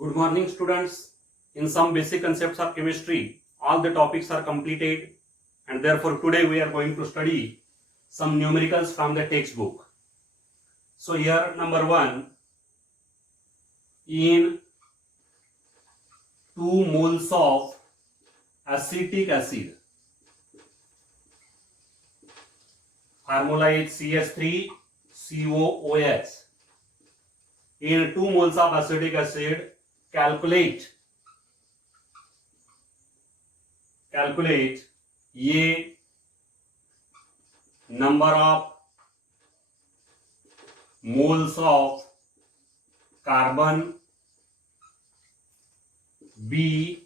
Good morning, students. In some basic concepts of chemistry, all the topics are completed, and therefore today we are going to study some numericals from the textbook. So here number 1, in 2 moles of acetic acid, formula is CH3COOH. In 2 moles of acetic acid, calculate ये number of moles of carbon, B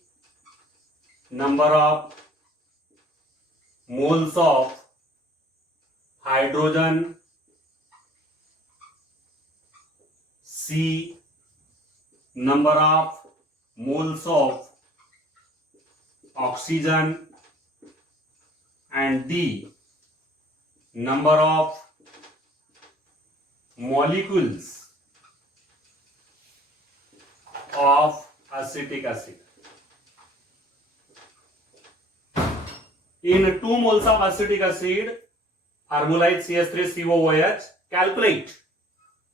number of moles of hydrogen, C number of moles of oxygen, and D number of molecules of acetic acid. In 2 moles of acetic acid, formula is CH3COOH. Calculate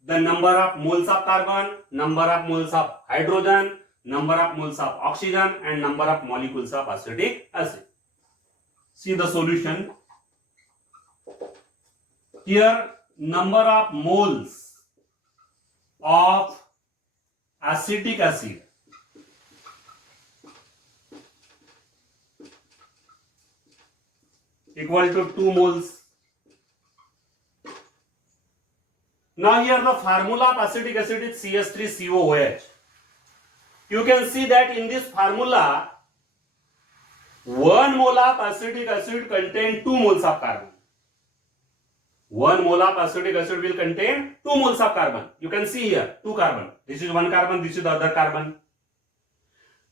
the number of moles of carbon, number of moles of hydrogen, number of moles of oxygen, and number of molecules of acetic acid. See the solution. Here, number of moles of acetic acid equal to 2 moles. Now here the formula of acetic acid is CH3COOH. You can see that in this formula 1 mole of acetic acid contain 2 moles of carbon. 1 mole of acetic acid will contain 2 moles of carbon. You can see here 2 carbon. This is 1 carbon, this is the other carbon.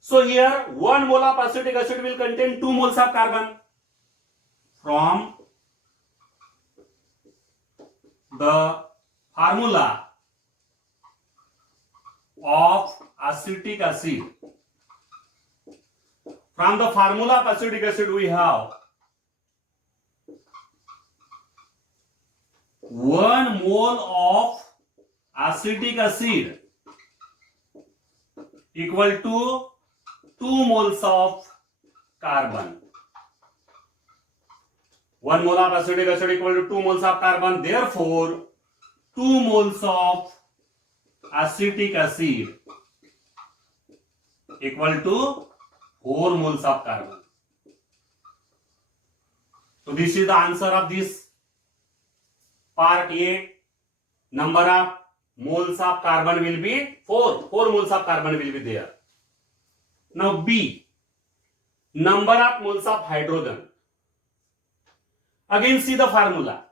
So here 1 mole of acetic acid will contain 2 moles of carbon. From the formula of acetic acid, we have 1 mole of acetic acid equal to 2 moles of carbon. 1 mole of acetic acid equal to 2 moles of carbon. Therefore, 2 moles of acetic acid equal to 4 moles of carbon. So this is the answer of this part A. Number of moles of carbon will be 4. 4 moles of carbon will be there. Now B, number of moles of hydrogen. Again see the formula.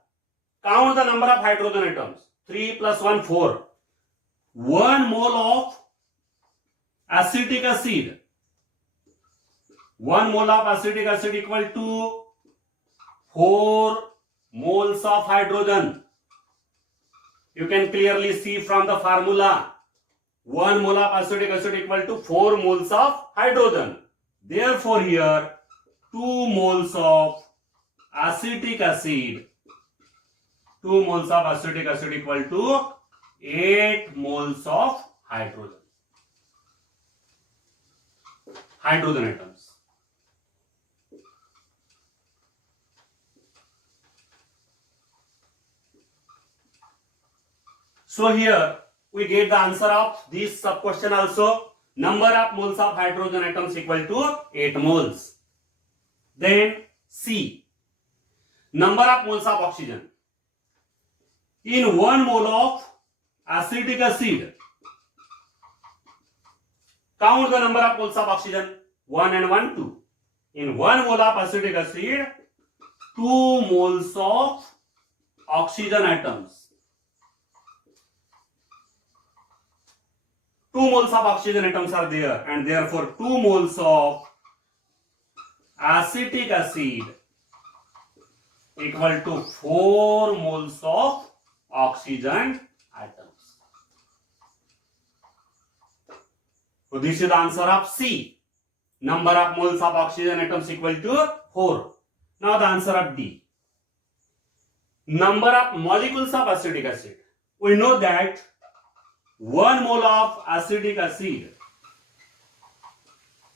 Count the number of hydrogen atoms. 3 plus 1, 4. 1 mole of acetic acid. 1 mole of acetic acid equal to 4 moles of hydrogen. You can clearly see from the formula. 1 mole of acetic acid equal to 4 moles of hydrogen. Therefore here 2 moles of acetic acid, 2 moles of acetic acid equal to 8 moles of hydrogen atoms. So here we get the answer of this sub question also. Number of moles of hydrogen atoms equal to 8 moles. Then C, number of moles of oxygen. In 1 mole of acetic acid, count the number of moles of oxygen. 1 and 1, 2. In 1 mole of acetic acid, 2 moles of oxygen atoms. 2 moles of oxygen atoms are there, and therefore 2 moles of acetic acid equal to 4 moles of oxygen atoms. So this is the answer of C. Number of moles of oxygen atoms equal to 4. Now the answer of D. Number of molecules of acetic acid. We know that 1 mole of acetic acid,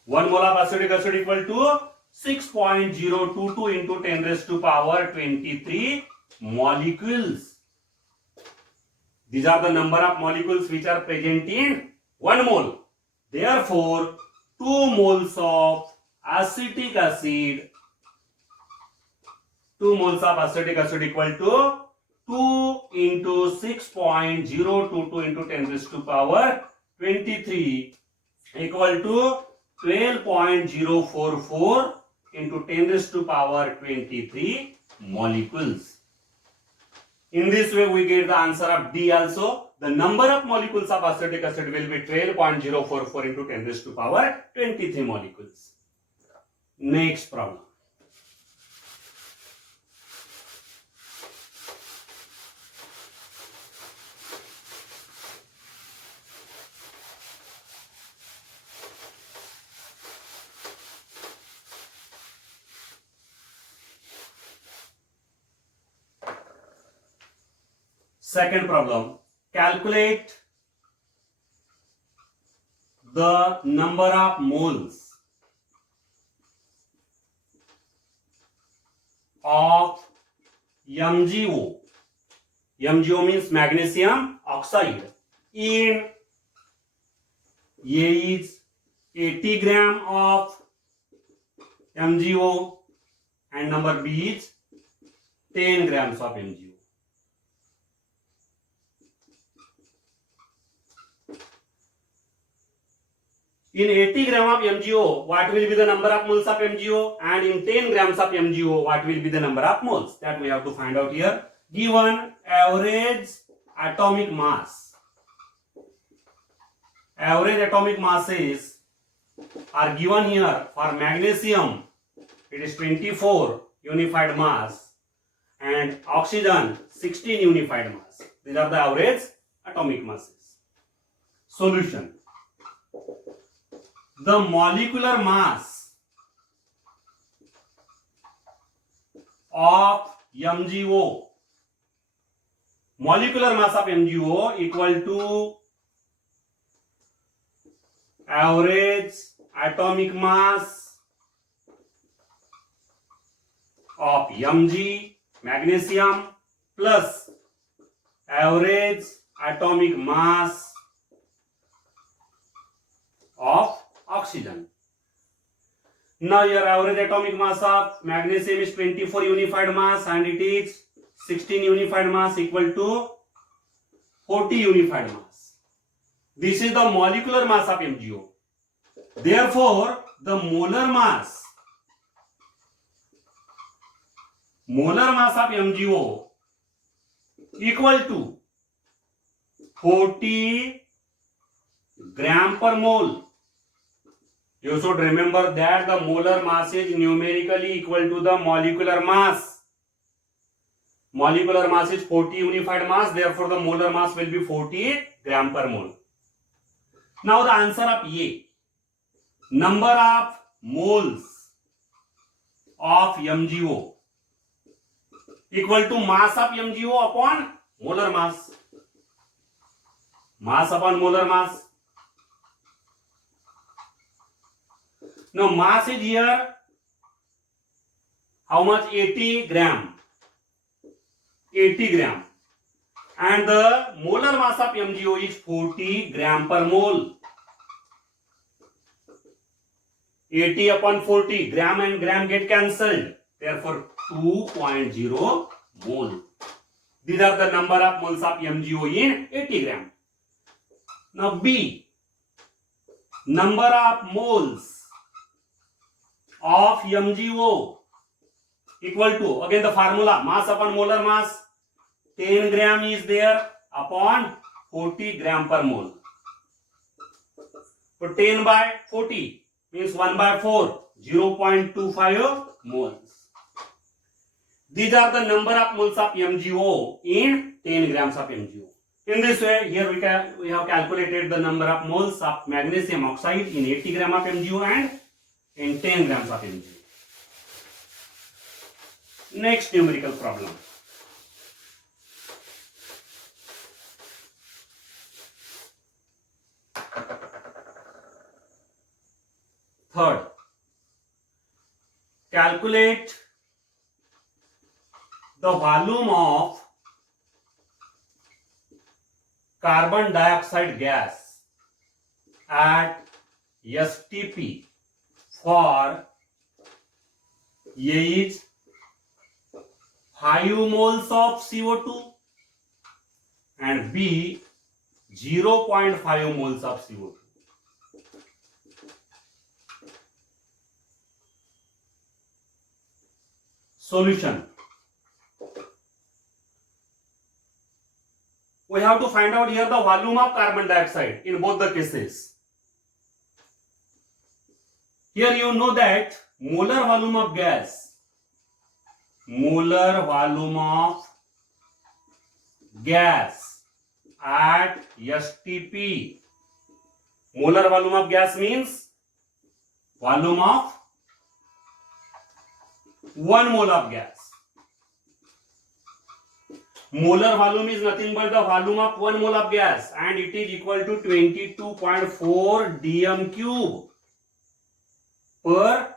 1 mole of acetic acid equal to 6.022 into 10 raised to power 23 molecules. These are the number of molecules which are present in 1 mole. Therefore, 2 moles of acetic acid, 2 moles of acetic acid equal to 2 into 6.022 into 10 raised to power 23 equal to 12.044 into 10 raised to power 23 molecules. In this way, we get the answer of D also. The number of molecules of acetic acid will be 12.044 into 10 raised to power 23 molecules. Next problem. Second problem, calculate the number of moles of MgO. MgO means magnesium oxide. In A is 80 gram of MgO and number B is 10 grams of MgO. In 80 gram of MgO, what will be the number of moles of MgO? And in 10 grams of MgO, what will be the number of moles? That we have to find out here. Given average atomic mass. Average atomic masses are given here. For magnesium, it is 24 unified mass and oxygen 16 unified mass. These are the average atomic masses. Solution. The molecular mass of MgO, molecular mass of MgO equal to average atomic mass of Mg, magnesium, plus average atomic mass of oxygen. Now your average atomic mass of magnesium is 24 unified mass and it is 16 unified mass equal to 40 unified mass. This is the molecular mass of MgO. Therefore, the molar mass of MgO equal to 40 gram per mole. You should remember that the molar mass is numerically equal to the molecular mass. Molecular mass is 40 unified mass, therefore the molar mass will be 40 gram per mole. Now the answer of A. Number of moles of MgO equal to mass of MgO upon molar mass. Mass upon molar mass. Now mass is here how much? 80 gram. 80 gram. And the molar mass of MgO is 40 gram per mole. 80 upon 40, gram and gram get cancelled. Therefore 2.0 mole. These are the number of moles of MgO in 80 gram. Now B. Number of moles of MgO equal to, again the formula, mass upon molar mass. 10 gram is there upon 40 gram per mole. So 10 by 40 means 1 by 4, 0.25 moles. These are the number of moles of MgO in 10 grams of MgO. In this way, here we have calculated the number of moles of magnesium oxide in 80 gram of MgO and in 10 grams of MgO. Next numerical problem. Third, calculate the volume of carbon dioxide gas at STP for A is 5 moles of CO2 and B 0.5 moles of CO2. Solution. We have to find out here the volume of carbon dioxide in both the cases. Here you know that molar volume of gas at STP. Molar volume of gas means volume of 1 mole of gas. Molar volume is nothing but the volume of 1 mole of gas and it is equal to 22.4 dm cube per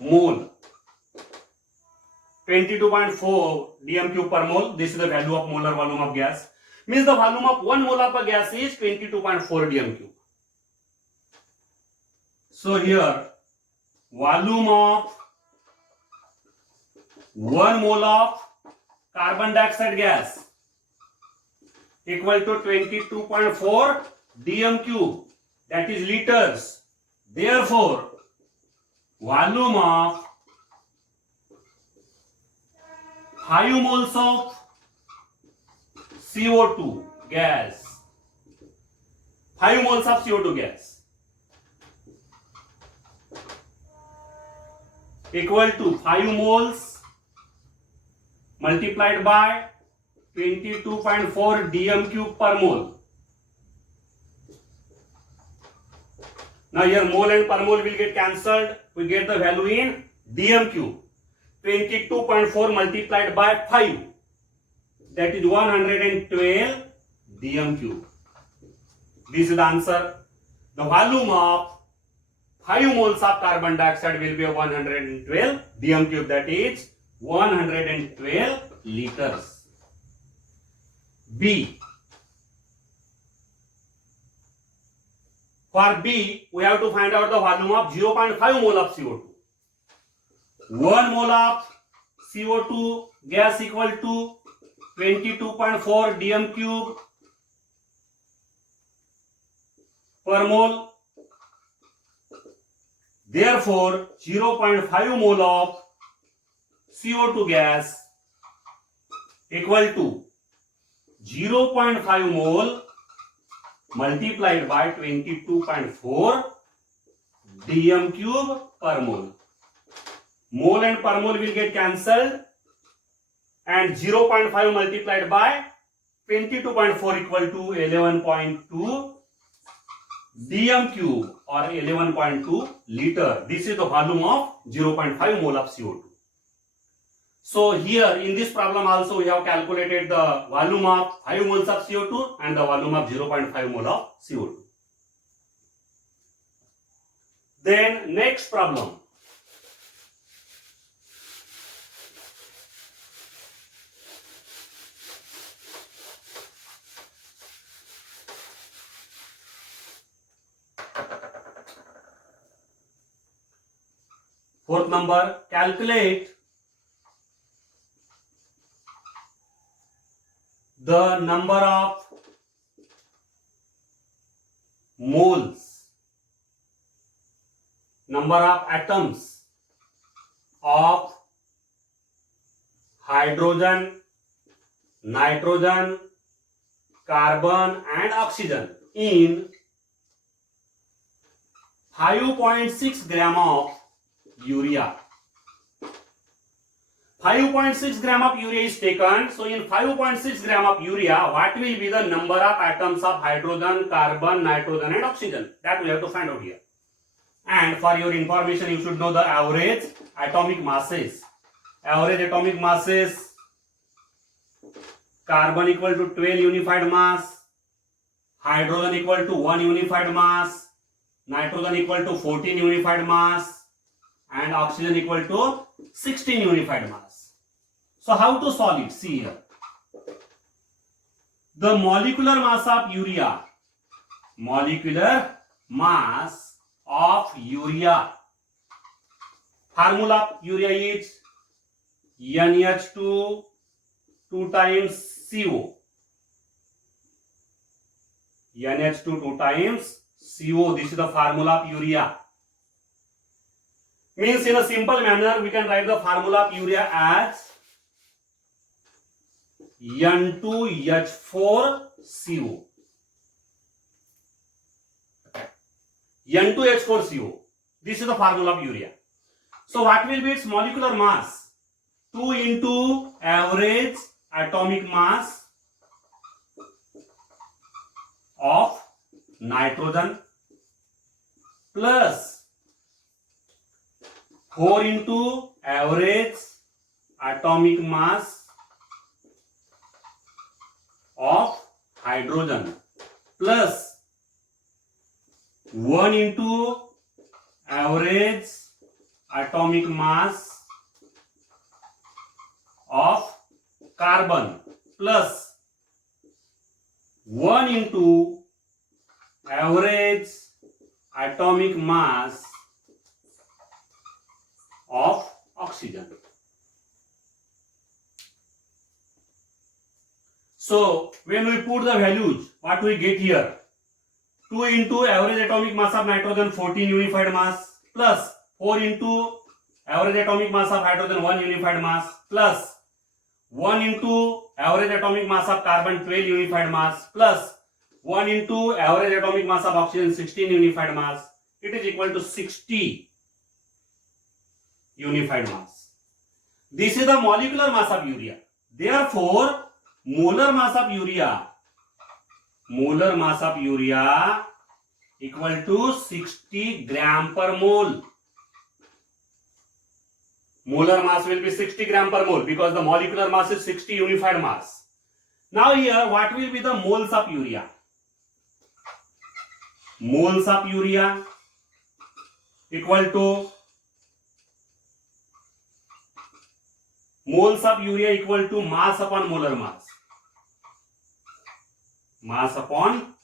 mole. 22.4 dm cube per mole. This is the value of molar volume of gas. Means the volume of 1 mole of a gas is 22.4 dm cube. So here volume of 1 mole of carbon dioxide gas equal to 22.4 dm cube, that is liters. Therefore, volume of 5 moles of CO2 gas, 5 moles of CO2 gas equal to 5 moles multiplied by 22.4 dm cube per mole. Now here mole and per mole will get cancelled. We get the value in dm cube. 22.4 multiplied by 5, that is 112 dm cube. This is the answer. The volume of 5 moles of carbon dioxide will be 112 dm cube, that is 112 liters. B. For B, we have to find out the volume of 0.5 mole of CO2. 1 mole of CO2 gas equal to 22.4 dm cube per mole. Therefore, 0.5 mole of CO2 gas equal to 0.5 mole multiplied by 22.4 dm cube per mole. Mole and per mole will get cancelled and 0.5 multiplied by 22.4 equal to 11.2 dm cube or 11.2 liter. This is the volume of 0.5 mole of CO2. So here in this problem also we have calculated the volume of 5 moles of CO2 and the volume of 0.5 mole of CO2. Then next problem. Fourth number, calculate the number of moles, number of atoms of hydrogen, nitrogen, carbon and oxygen in 5.6 gram of urea. 5.6 gram of urea is taken. So in 5.6 gram of urea, what will be the number of atoms of hydrogen, carbon, nitrogen and oxygen? That we have to find out here. And for your information, you should know the average atomic masses. Average atomic masses, carbon equal to 12 unified mass, hydrogen equal to 1 unified mass, nitrogen equal to 14 unified mass, and oxygen equal to 16 unified mass. So how to solve it? See here. The molecular mass of urea, formula of urea is NH2 2 times CO. NH2 2 times CO. This is the formula of urea. Means in a simple manner we can write the formula of urea as N2H4CO. N2H4CO. This is the formula of urea. So what will be its molecular mass? 2 into average atomic mass of nitrogen plus 4 into average atomic mass of hydrogen plus 1 into average atomic mass of carbon plus 1 into average atomic mass of oxygen. So when we put the values, what we get here? 2 into average atomic mass of nitrogen 14 unified mass plus 4 into average atomic mass of hydrogen 1 unified mass plus 1 into average atomic mass of carbon 12 unified mass plus 1 into average atomic mass of oxygen 16 unified mass. It is equal to 60 unified mass. This is the molecular mass of urea. Therefore, molar mass of urea equal to 60 gram per mole. Molar mass will be 60 gram per mole because the molecular mass is 60 unified mass. Now here what will be the moles of urea? Moles of urea equal to mass upon molar mass. Mass upon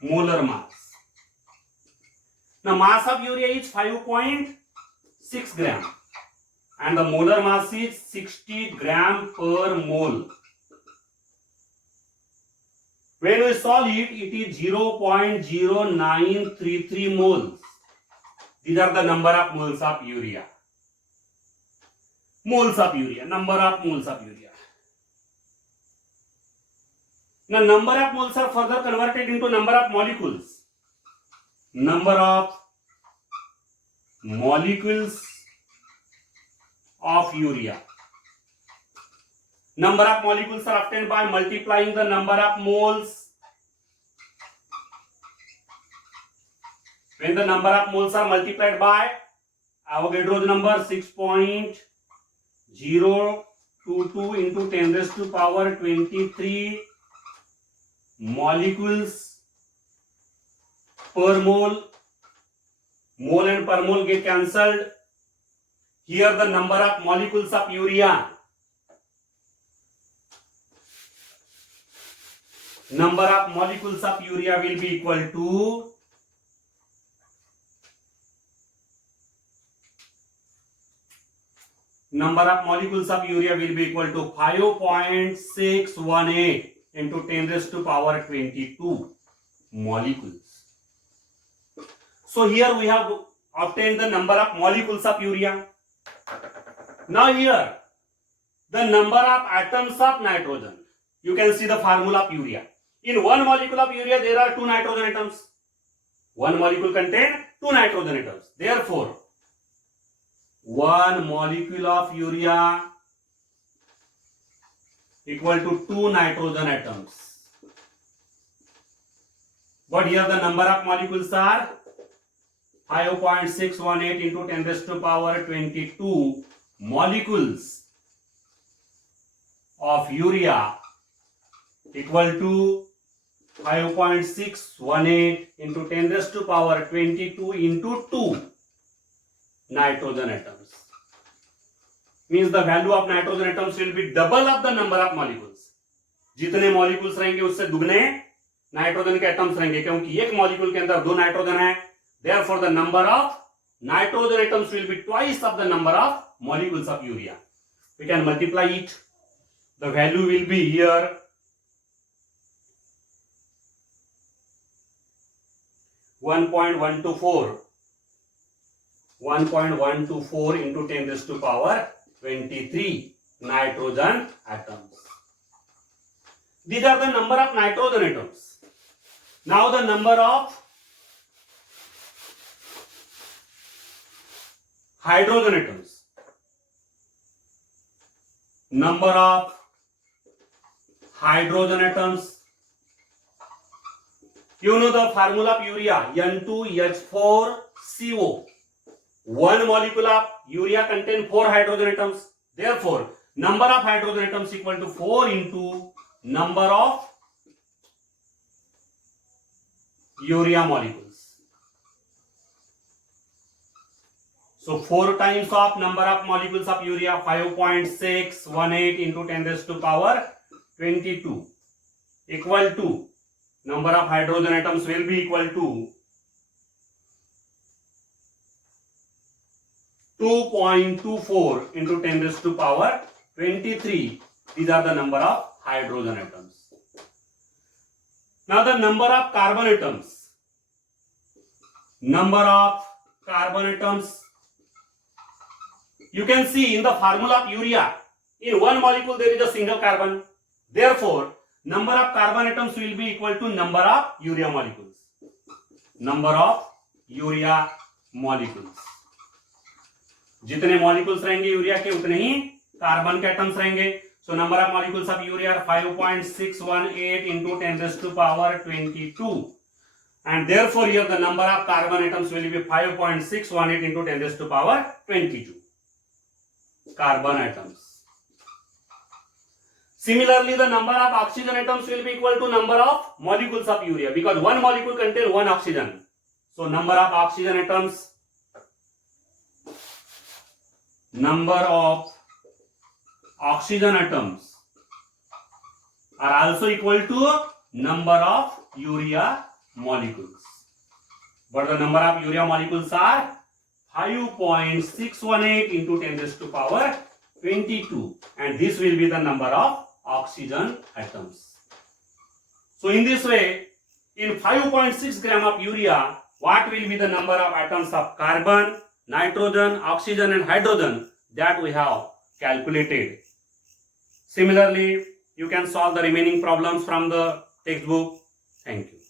molar mass. Now mass of urea is 5.6 gram and the molar mass is 60 gram per mole. When we solve it, it is 0.0933 moles. These are the number of moles of urea. Moles of urea, number of moles of urea. Now number of moles are further converted into number of molecules. Number of molecules of urea. Number of molecules are obtained by multiplying the number of moles. When the number of moles are multiplied by Avogadro's number 6.022 into 10 raised to power 23 molecules per mole. Mole and per mole get cancelled. Here the number of molecules of urea. Number of molecules of urea will be equal to number of molecules of urea will be equal to 5.618 into 10 raised to power 22 molecules. So here we have obtained the number of molecules of urea. Now here the number of atoms of nitrogen. You can see the formula of urea. In one molecule of urea there are 2 nitrogen atoms. One molecule contains 2 nitrogen atoms. Therefore, 1 molecule of urea equal to 2 nitrogen atoms. But here the number of molecules are 5.618 into 10 raised to power 22 molecules of urea equal to 5.618 into 10 raised to power 22 into 2 nitrogen atoms. Means the value of nitrogen atoms will be double of the number of molecules. जितने molecules रहेंगे उससे दुगने nitrogen के atoms रहेंगे, क्योंकि एक molecule के अंदर 2 नाइट्रोजन है. Therefore the number of nitrogen atoms will be twice of the number of molecules of urea. We can multiply it. The value will be here 1.124 into 10 raised to power 23 nitrogen atoms. These are the number of nitrogen atoms. Now the number of hydrogen atoms. Number of hydrogen atoms. You know the formula of urea, N2H4CO. One molecule of urea contains 4 hydrogen atoms. Therefore, number of hydrogen atoms equal to 4 into number of urea molecules. So 4 times of number of molecules of urea, 5.618 into 10 raised to power 22 equal to number of hydrogen atoms will be equal to 2.24 into 10 raised to power 23. These are the number of hydrogen atoms. Now the number of carbon atoms. Number of carbon atoms. You can see in the formula of urea, in one molecule there is a single carbon. Therefore, number of carbon atoms will be equal to number of urea molecules. Number of urea molecules. जितने molecules रहेंगे urea के उतने ही carbon के atoms रहेंगे. So number of molecules of urea are 5.618 into 10 raised to power 22. And therefore here the number of carbon atoms will be 5.618 into 10 raised to power 22. Carbon atoms. Similarly, the number of oxygen atoms will be equal to number of molecules of urea, because one molecule contains one oxygen. So number of oxygen atoms, number of oxygen atoms are also equal to number of urea molecules. But the number of urea molecules are 5.618 into 10 raised to power 22, and this will be the number of oxygen atoms. So in this way, in 5.6 gram of urea, what will be the number of atoms of carbon, nitrogen, oxygen and hydrogen that we have calculated. Similarly, you can solve the remaining problems from the textbook. Thank you.